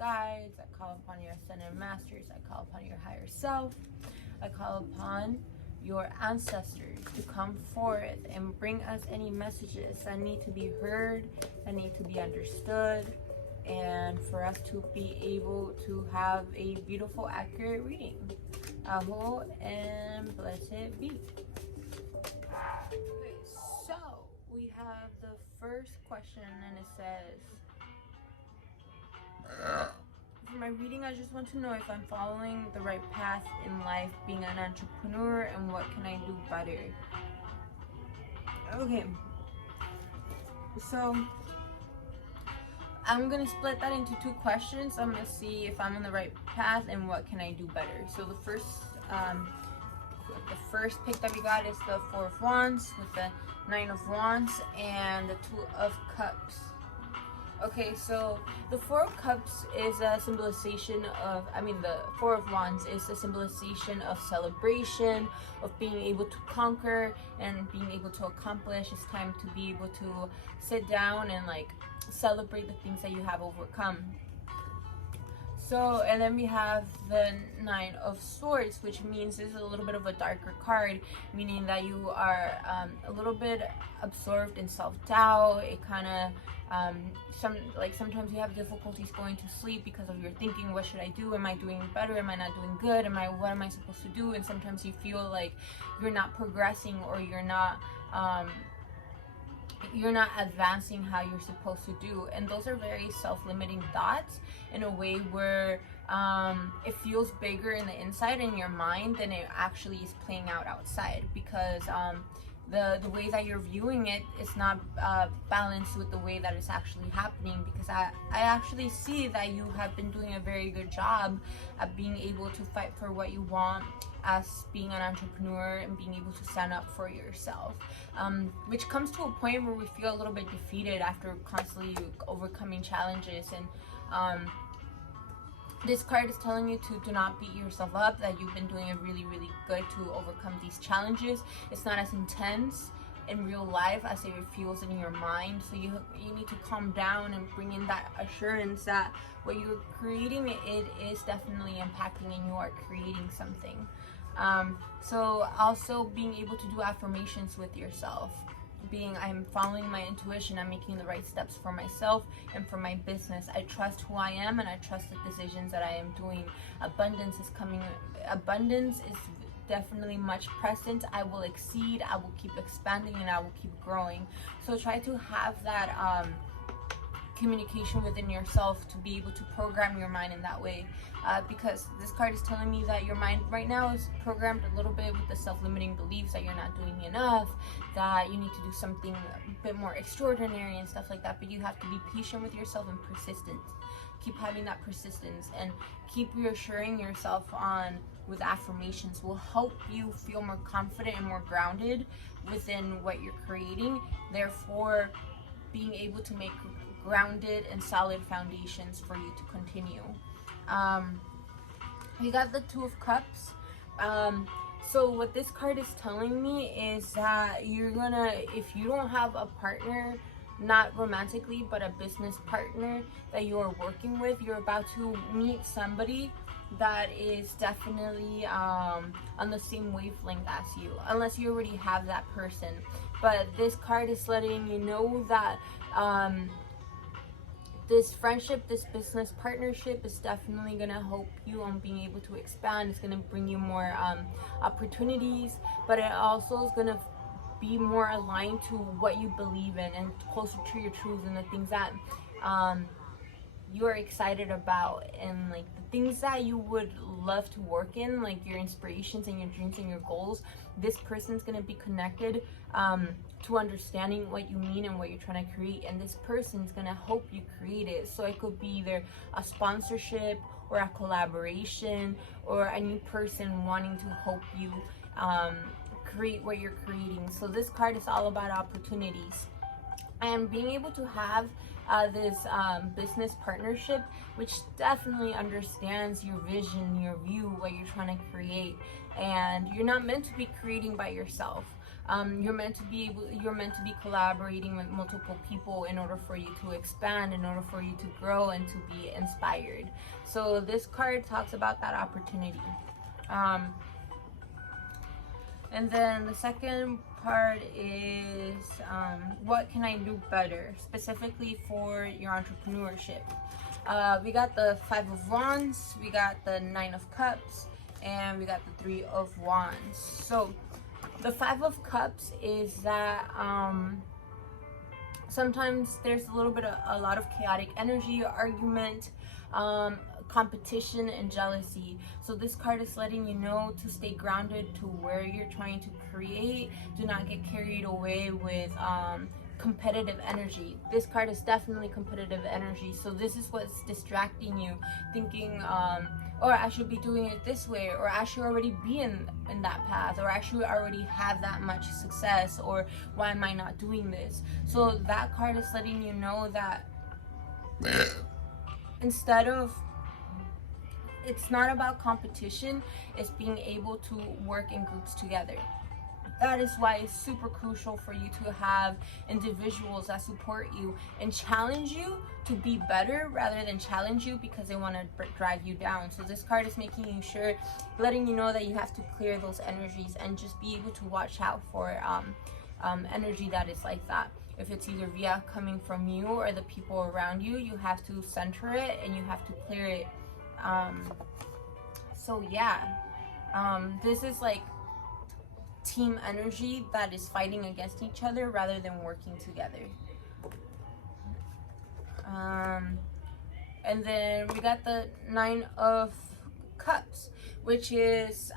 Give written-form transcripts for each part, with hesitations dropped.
guides, I call upon your ascended masters, I call upon your higher self, I call upon your ancestors to come forth and bring us any messages that need to be heard, that need to be understood, and for us to be able to have a beautiful, accurate reading. Aho and blessed be. Okay, so we have the first question, and it says, for my reading, I just want to know if I'm following the right path in life, being an entrepreneur, and what can I do better? Okay, so I'm gonna split that into two questions. I'm gonna see if I'm on the right path and what can I do better. So the first pick that we got is the Four of Wands with the Nine of Wands and the Two of Cups. Okay, so the Four of Cups is a symbolization of, the Four of Wands is a symbolization of celebration, of being able to conquer and being able to accomplish. It's time to be able to sit down and celebrate the things that you have overcome. So, and then we have the Nine of Swords, which means this is a little bit of a darker card, meaning that you are a little bit absorbed in self-doubt. It kind of sometimes you have difficulties going to sleep because of your thinking, what should I do? Am I doing better? Am I not doing good? What am I supposed to do? And sometimes you feel like you're not progressing, or you're not advancing how you're supposed to do. And those are very self-limiting thoughts in a way where it feels bigger in the inside in your mind than it actually is playing out outside, because the way that you're viewing it is not balanced with the way that it's actually happening. Because I actually see that you have been doing a very good job at being able to fight for what you want as being an entrepreneur and being able to stand up for yourself, which comes to a point where we feel a little bit defeated after constantly overcoming challenges. And this card is telling you to do not beat yourself up, that you've been doing really, really good to overcome these challenges. It's not as intense in real life as it feels in your mind. So you need to calm down and bring in that assurance that what you're creating, it is definitely impacting and you are creating something. So also being able to do affirmations with yourself. I'm following my intuition, I'm making the right steps for myself and for my business. I trust who I am and I trust the decisions that I am doing. Abundance is coming. Abundance is definitely much present. I will exceed, I will keep expanding, and I will keep growing. So try to have that communication within yourself to be able to program your mind in that way, because this card is telling me that your mind right now is programmed a little bit with the self-limiting beliefs that you're not doing enough, that you need to do something a bit more extraordinary and stuff like that. But you have to be patient with yourself and persistent. Keep having that persistence and keep reassuring yourself with affirmations will help you feel more confident and more grounded within what you're creating, therefore being able to make grounded and solid foundations for you to continue. We got the Two of Cups. So what this card is telling me is that if you don't have a partner, not romantically, but a business partner that you are working with, you're about to meet somebody that is definitely on the same wavelength as you, unless you already have that person. But this card is letting you know that this friendship, this business partnership is definitely going to help you on being able to expand. It's going to bring you more opportunities, but it also is going to be more aligned to what you believe in and closer to your truths and the things that you're excited about, and the things that you would love to work in, your inspirations and your dreams and your goals. This person's going to be connected to understanding what you mean and what you're trying to create, and this person's going to help you create it. So it could be either a sponsorship or a collaboration, or a new person wanting to help you create what you're creating. So this card is all about opportunities and being able to have this business partnership, which definitely understands your vision, your view, what you're trying to create. And you're not meant to be creating by yourself. You're meant to be collaborating with multiple people in order for you to expand, in order for you to grow and to be inspired. So this card talks about that opportunity. And then the second part is what can I do better, specifically for your entrepreneurship. We got the 5 of Wands, we got the 9 of Cups, and we got the 3 of Wands. So the 5 of Cups is that sometimes there's a lot of chaotic energy, argument, competition, and jealousy. So this card is letting you know to stay grounded to where you're trying to create. Do not get carried away with competitive energy. This card is definitely competitive energy. So this is what's distracting you, thinking or I should be doing it this way, or I should already be in that path, or I should already have that much success, or why am I not doing this? So that card is letting you know that instead of, it's not about competition, it's being able to work in groups together. That is why it's super crucial for you to have individuals that support you and challenge you to be better, rather than challenge you because they want to drive you down. So this card is making you sure, letting you know that you have to clear those energies and just be able to watch out for energy that is like that. If it's either via coming from you or the people around you, you have to center it and you have to clear it. So yeah, this is like team energy that is fighting against each other rather than working together. And then we got the 9 of Cups, which is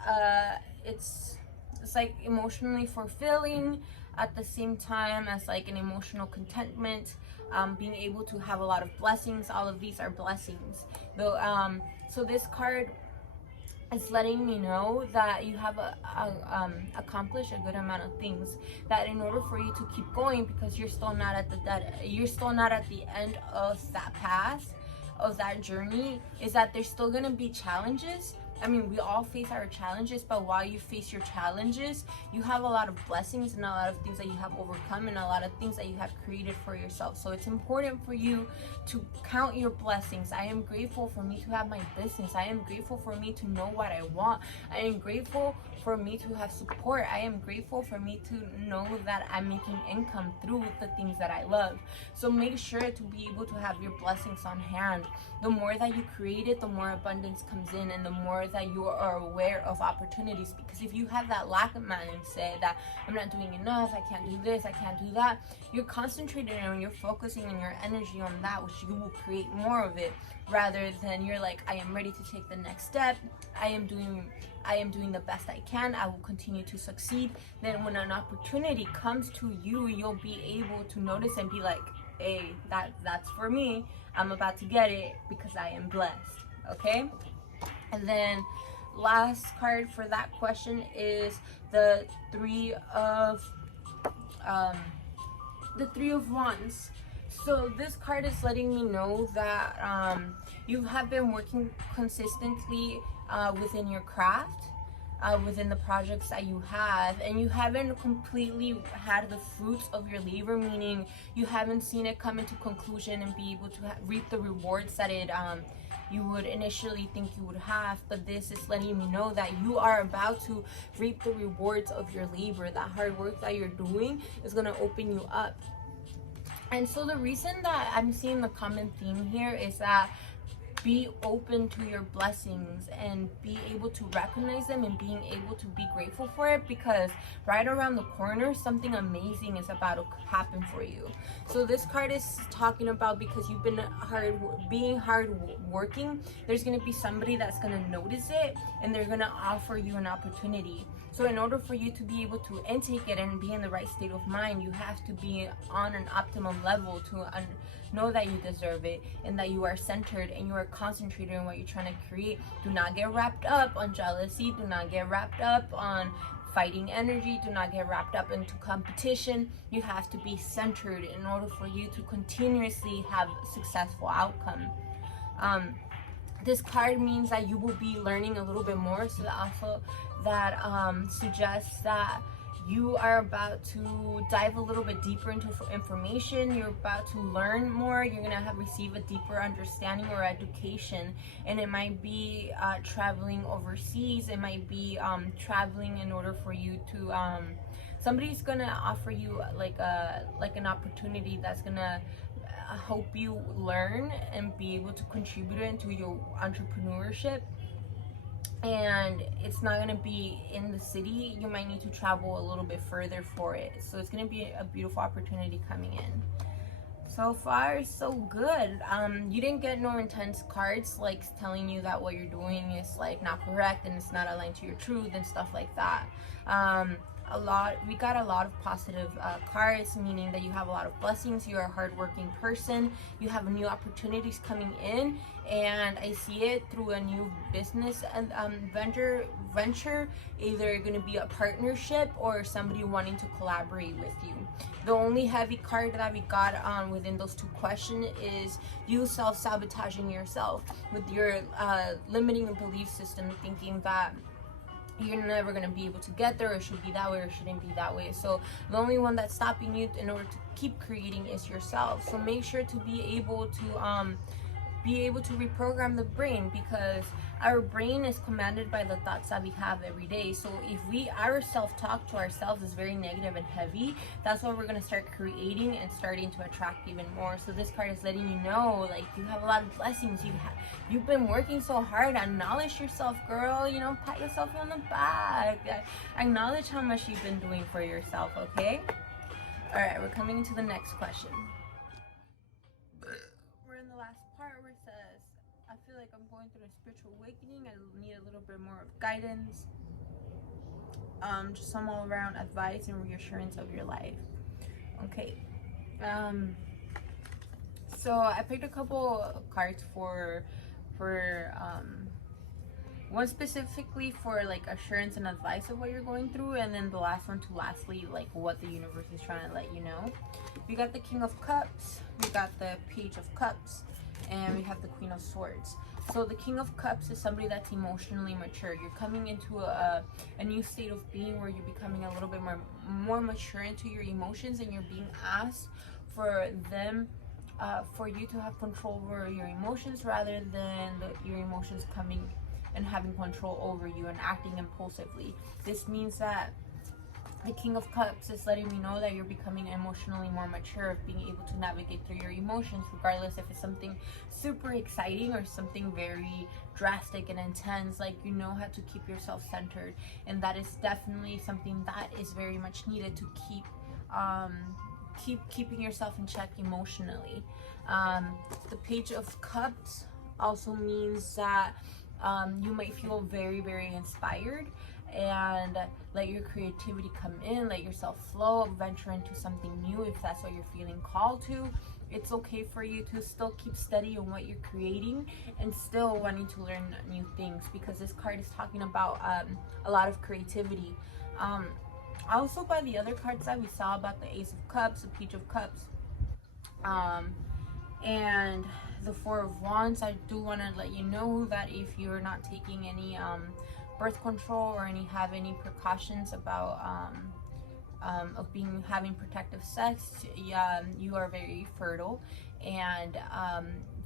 it's like emotionally fulfilling at the same time as like an emotional contentment, being able to have a lot of blessings. All of these are blessings though. So this card is letting me know that you have accomplished a good amount of things, that in order for you to keep going, because you're still not at the end of that path, of that journey, is that there's still going to be challenges. I mean, we all face our challenges, but while you face your challenges, you have a lot of blessings and a lot of things that you have overcome and a lot of things that you have created for yourself. So it's important for you to count your blessings. I am grateful for me to have my business. I am grateful for me to know what I want. I am grateful for me to have support. I am grateful for me to know that I'm making income through the things that I love. So make sure to be able to have your blessings on hand. The more that you create it, the more abundance comes in, and the more that you are aware of opportunities. Because if you have that lack of mindset, that I'm not doing enough, I can't do this, I can't do that, you're concentrating and you're focusing on your energy on that, which you will create more of it, rather than you're like, I am ready to take the next step, I am doing the best I can, I will continue to succeed. Then when an opportunity comes to you, you'll be able to notice and be like, hey, that's for me, I'm about to get it because I am blessed. Okay? And then last card for that question is the 3 of Wands. So this card is letting me know that you have been working consistently within your craft, within the projects that you have, and you haven't completely had the fruits of your labor, meaning you haven't seen it come into conclusion and be able to reap the rewards that you would initially think you would have. But this is letting me know that you are about to reap the rewards of your labor. That hard work that you're doing is going to open you up. And so the reason that I'm seeing the common theme here is that be open to your blessings and be able to recognize them and being able to be grateful for it, because right around the corner something amazing is about to happen for you. So this card is talking about, because you've been hard working, there's going to be somebody that's going to notice it and they're going to offer you an opportunity. So in order for you to be able to intake it and be in the right state of mind, you have to be on an optimum level to know that you deserve it and that you are centered and you are concentrated on what you're trying to create. Do not get wrapped up on jealousy. Do not get wrapped up on fighting energy. Do not get wrapped up into competition. You have to be centered in order for you to continuously have a successful outcome. This card means that you will be learning a little bit more, so that also that suggests that you are about to dive a little bit deeper into information. You're about to learn more. You're gonna receive a deeper understanding or education, and it might be traveling overseas. It might be traveling in order for you to somebody's gonna offer you like an opportunity that's gonna help you learn and be able to contribute into your entrepreneurship. And it's not going to be in the city. You might need to travel a little bit further for it, so it's going to be a beautiful opportunity coming in. So far so good. You didn't get no intense cards like telling you that what you're doing is like not correct and it's not aligned to your truth and stuff like that. We got a lot of positive cards, meaning that you have a lot of blessings. You're a hardworking person. You have new opportunities coming in, and I see it through a new business and venture. Either going to be a partnership or somebody wanting to collaborate with you. The only heavy card that we got within those two questions is you self-sabotaging yourself with your limiting belief system, thinking that you're never going to be able to get there, or it should be that way, or it shouldn't be that way. So the only one that's stopping you in order to keep creating is yourself. So make sure to be able to reprogram the brain, because our brain is commanded by the thoughts that we have every day. So if our self-talk to ourselves is very negative and heavy, that's what we're going to start creating and starting to attract even more. So this card is letting you know, like, you have a lot of blessings. You've been working so hard. Acknowledge yourself, girl. You know, pat yourself on the back. Acknowledge how much you've been doing for yourself, okay? All right, we're coming into the next question. We're in the last part where it says, I feel like I'm going through a spiritual awakening. I need a little bit more of guidance. Just some all around advice and reassurance of your life. Okay. So I picked a couple cards for one specifically for like assurance and advice of what you're going through, and then the last one to lastly like what the universe is trying to let you know. We got the King of Cups, we got the Page of Cups, and we have the Queen of Swords. So the King of Cups is somebody that's emotionally mature. You're coming into a new state of being where you're becoming a little bit more mature into your emotions, and you're being asked for them for you to have control over your emotions rather than your emotions coming and having control over you and acting impulsively. This means that the King of Cups is letting me know that you're becoming emotionally more mature, of being able to navigate through your emotions, regardless if it's something super exciting or something very drastic and intense. Like, you know how to keep yourself centered, and that is definitely something that is very much needed to keeping yourself in check emotionally. The Page of Cups also means that you might feel very, very inspired, and let your creativity come in, let yourself flow, venture into something new if that's what you're feeling called to. It's okay for you to still keep steady on what you're creating and still wanting to learn new things, because this card is talking about a lot of creativity. Also, by the other cards that we saw about the Ace of Cups, the Page of Cups, and the Four of Wands, I do want to let you know that if you're not taking any birth control or have any precautions about having protective sex, you are very fertile, and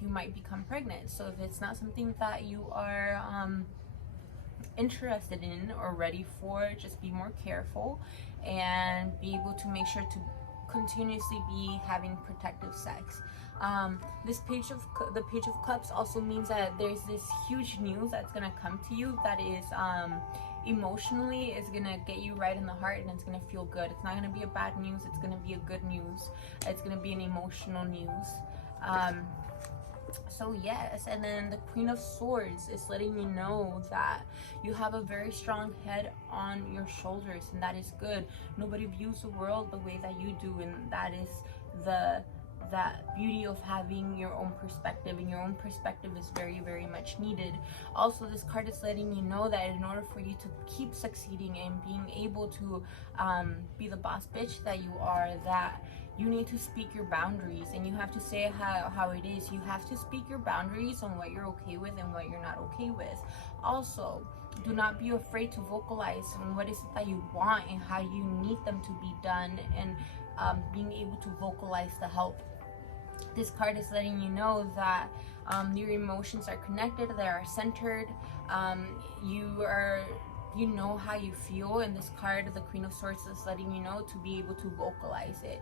you might become pregnant. So if it's not something that you are interested in or ready for, just be more careful and be able to make sure to continuously be having protective sex. The Page of Cups also means that there's this huge news that's gonna come to you that is emotionally is gonna get you right in the heart, and it's gonna feel good. It's not gonna be a bad news, it's gonna be a good news. It's gonna be an emotional news. So yes, and then the Queen of Swords is letting you know that you have a very strong head on your shoulders, and that is good. Nobody views the world the way that you do, and that is that beauty of having your own perspective, and your own perspective is very, very much needed. Also, this card is letting you know that in order for you to keep succeeding and being able to be the boss bitch that you are, that you need to speak your boundaries, and you have to say how it is. You have to speak your boundaries on what you're okay with and what you're not okay with. Also, do not be afraid to vocalize on what is it that you want and how you need them to be done, and being able to vocalize the help. This card is letting you know that your emotions are connected, they are centered. You know how you feel, and this card, the Queen of Swords, is letting you know to be able to vocalize it.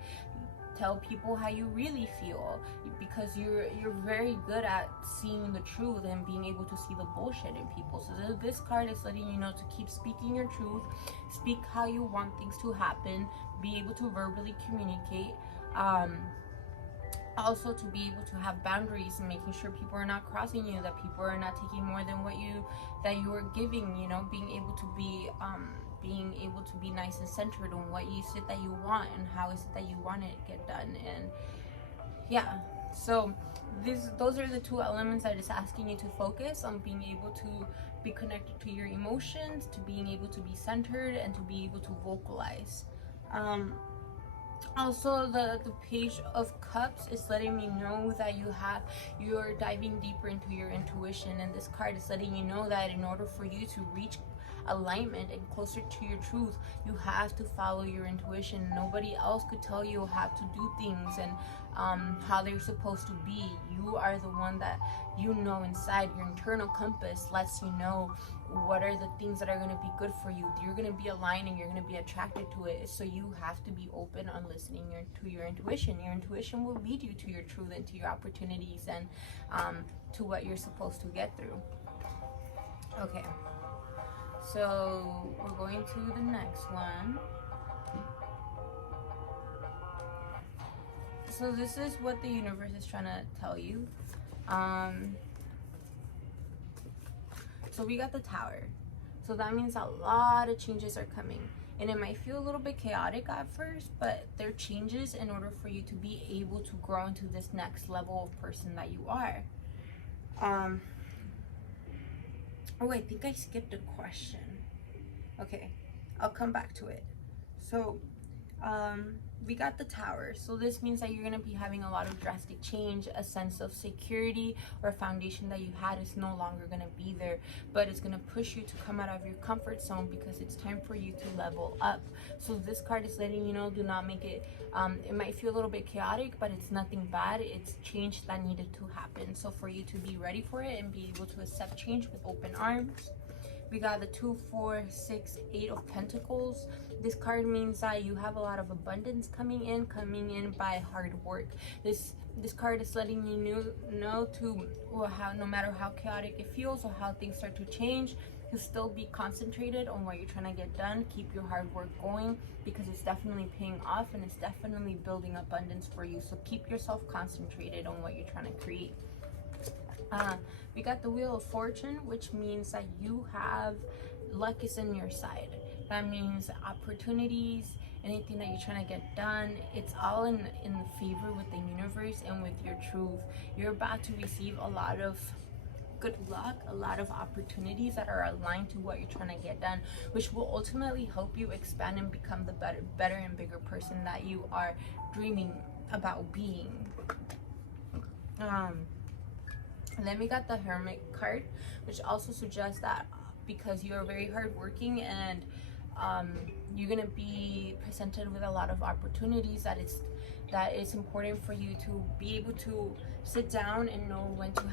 Tell people how you really feel, because you're very good at seeing the truth and being able to see the bullshit in people. So this card is letting you know to keep speaking your truth, speak how you want things to happen, be able to verbally communicate. Also to be able to have boundaries and making sure people are not crossing you, that people are not taking more than what you are giving, you know, being able to be nice and centered on what is it that you want and how is it that you want it to get done. And yeah, so those are the two elements that is asking you to focus on: being able to be connected to your emotions, to being able to be centered, and to be able to vocalize. Also, the Page of Cups is letting me know that you're diving deeper into your intuition, and this card is letting you know that in order for you to reach alignment and closer to your truth, you have to follow your intuition. Nobody else could tell you how to do things and how they're supposed to be. You are the one that you know inside. Your internal compass lets you know what are the things that are going to be good for you. You're going to be aligned and you're going to be attracted to it. So you have to be open on listening to your intuition. Your intuition will lead you to your truth and to your opportunities and to what you're supposed to get through. Okay, so we're going to the next one. So this is what the universe is trying to tell you. So we got the Tower. So that means a lot of changes are coming. And it might feel a little bit chaotic at first, but they're changes in order for you to be able to grow into this next level of person that you are. Oh, I think I skipped a question. Okay, I'll come back to it. So we got the Tower. So this means that you're going to be having a lot of drastic change. A sense of security or foundation that you had is no longer going to be there, but it's going to push you to come out of your comfort zone because it's time for you to level up. So this card is letting you know, do not make it, it might feel a little bit chaotic, but it's nothing bad. It's change that needed to happen. So for you to be ready for it and be able to accept change with open arms. We got the 2, 4, 6, 8 of Pentacles. This card means that you have a lot of abundance coming in by hard work. This card is letting you know how, no matter how chaotic it feels or how things start to change, you still be concentrated on what you're trying to get done. Keep your hard work going because it's definitely paying off and it's definitely building abundance for you. So keep yourself concentrated on what you're trying to create. We got the Wheel of Fortune, which means that you have luck is in your side. That means opportunities, anything that you're trying to get done, it's all in favor with the universe and with your truth. You're about to receive a lot of good luck, a lot of opportunities that are aligned to what you're trying to get done, which will ultimately help you expand and become the better and bigger person that you are dreaming about being. And then we got the Hermit card, which also suggests that because you are very hardworking and you're gonna be presented with a lot of opportunities, that it's important for you to be able to sit down and know when to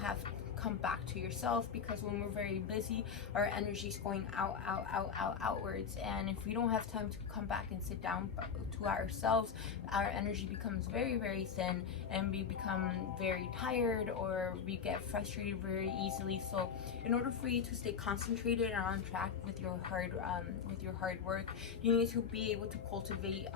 come back to yourself, because when we're very busy, our energy is going outwards, and if we don't have time to come back and sit down to ourselves, our energy becomes very, very thin and we become very tired or we get frustrated very easily. So in order for you to stay concentrated and on track with your hard work, you need to be able to cultivate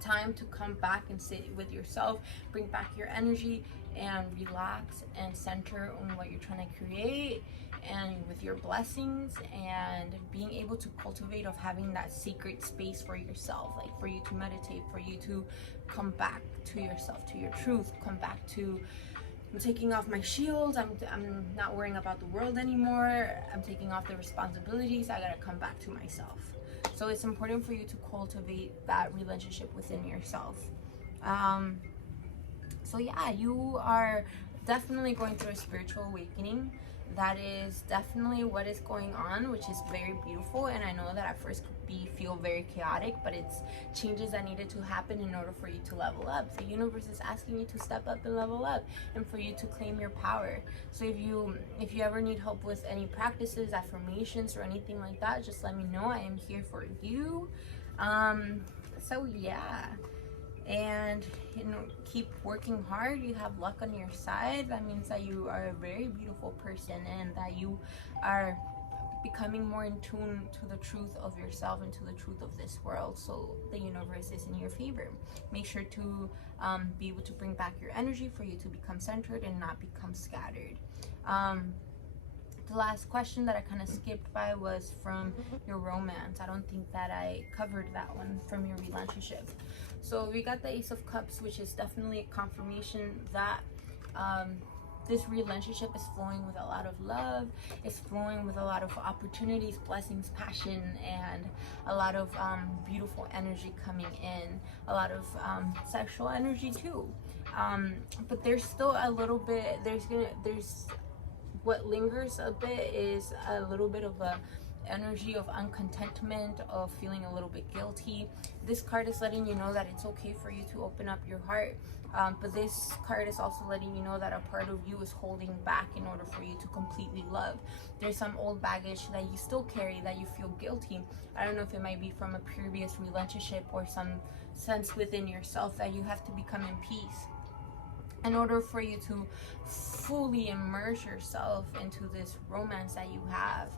time to come back and sit with yourself, bring back your energy and relax and center on what you're trying to create and with your blessings, and being able to cultivate of having that secret space for yourself, like for you to meditate, for you to come back to yourself, to your truth, come back to, I'm taking off my shield, I'm not worrying about the world anymore, I'm taking off the responsibilities, I gotta come back to myself. So it's important for you to cultivate that relationship within yourself. So yeah, you are definitely going through a spiritual awakening. that is definitely what is going on, which is very beautiful. And I know that at first could feel very chaotic, but it's changes that needed to happen in order for you to level up. The universe is asking you to step up and level up, and for you to claim your power. So if you ever need help with any practices, affirmations, or anything like that, just let me know. I am here for you. So yeah, and keep working hard. You have luck on your side. That means that you are a very beautiful person, and that you are becoming more in tune to the truth of yourself and to the truth of this world. So the universe is in your favor. Make sure to be able to bring back your energy for you to become centered and not become scattered. The last question that I kind of skipped by was from your romance. I don't think that I covered that one from your relationship. So we got the Ace of Cups, which is definitely a confirmation that this relationship is flowing with a lot of love. It's flowing with a lot of opportunities, blessings, passion, and a lot of beautiful energy coming in. A lot of sexual energy too. But there's still a little bit. There's what lingers a bit is a little bit of a energy of uncontentment, of feeling a little bit guilty. This card is letting you know that it's okay for you to open up your heart, but this card is also letting you know that a part of you is holding back in order for you to completely love. There's some old baggage that you still carry, that you feel guilty. I don't know if it might be from a previous relationship or some sense within yourself that you have to become in peace in order for you to fully immerse yourself into this romance that you have.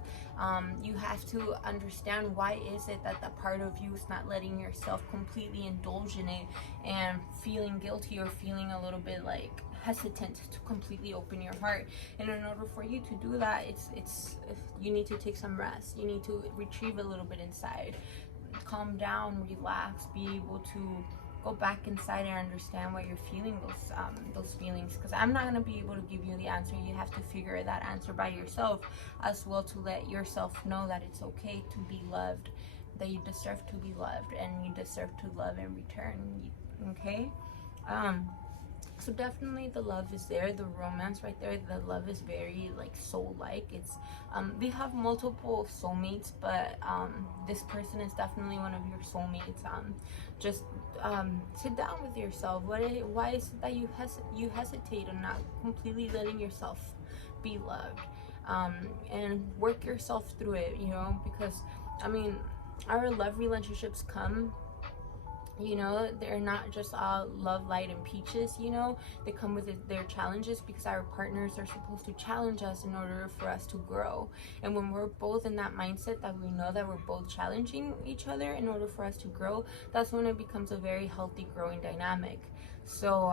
You have to understand, why is it that the part of you is not letting yourself completely indulge in it and feeling guilty or feeling a little bit like hesitant to completely open your heart. And in order for you to do that, it's you need to take some rest. You need to retrieve a little bit inside, calm down, relax, be able to go back inside and understand why you're feeling those feelings, because I'm not going to be able to give you the answer. You have to figure that answer by yourself, as well, to let yourself know that it's okay to be loved, that you deserve to be loved, and you deserve to love in return. Okay? So definitely the love is there, the romance right there. The love is very like soul-like. It's we have multiple soulmates, but this person is definitely one of your soulmates. Just sit down with yourself. Why is it that you hesitate on not completely letting yourself be loved, and work yourself through it, because I mean, our love relationships come, they're not just all love, light, and peaches. They come with their challenges, because our partners are supposed to challenge us in order for us to grow. And when we're both in that mindset that we know that we're both challenging each other in order for us to grow, that's when it becomes a very healthy growing dynamic. So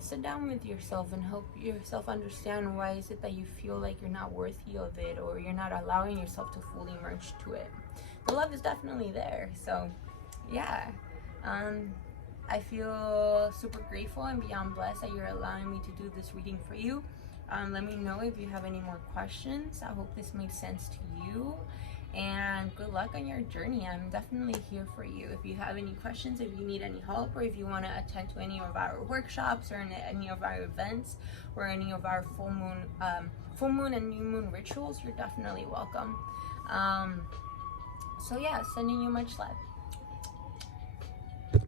sit down with yourself and help yourself understand, why is it that you feel like you're not worthy of it, or you're not allowing yourself to fully merge to it. The love is definitely there. So yeah, I feel super grateful and beyond blessed that you're allowing me to do this reading for you. Let me know if you have any more questions. I hope this made sense to you, and good luck on your journey. I'm definitely here for you. If you have any questions, if you need any help, or if you want to attend to any of our workshops or any of our events, or any of our full moon and new moon rituals, you're definitely welcome. So yeah, sending you much love.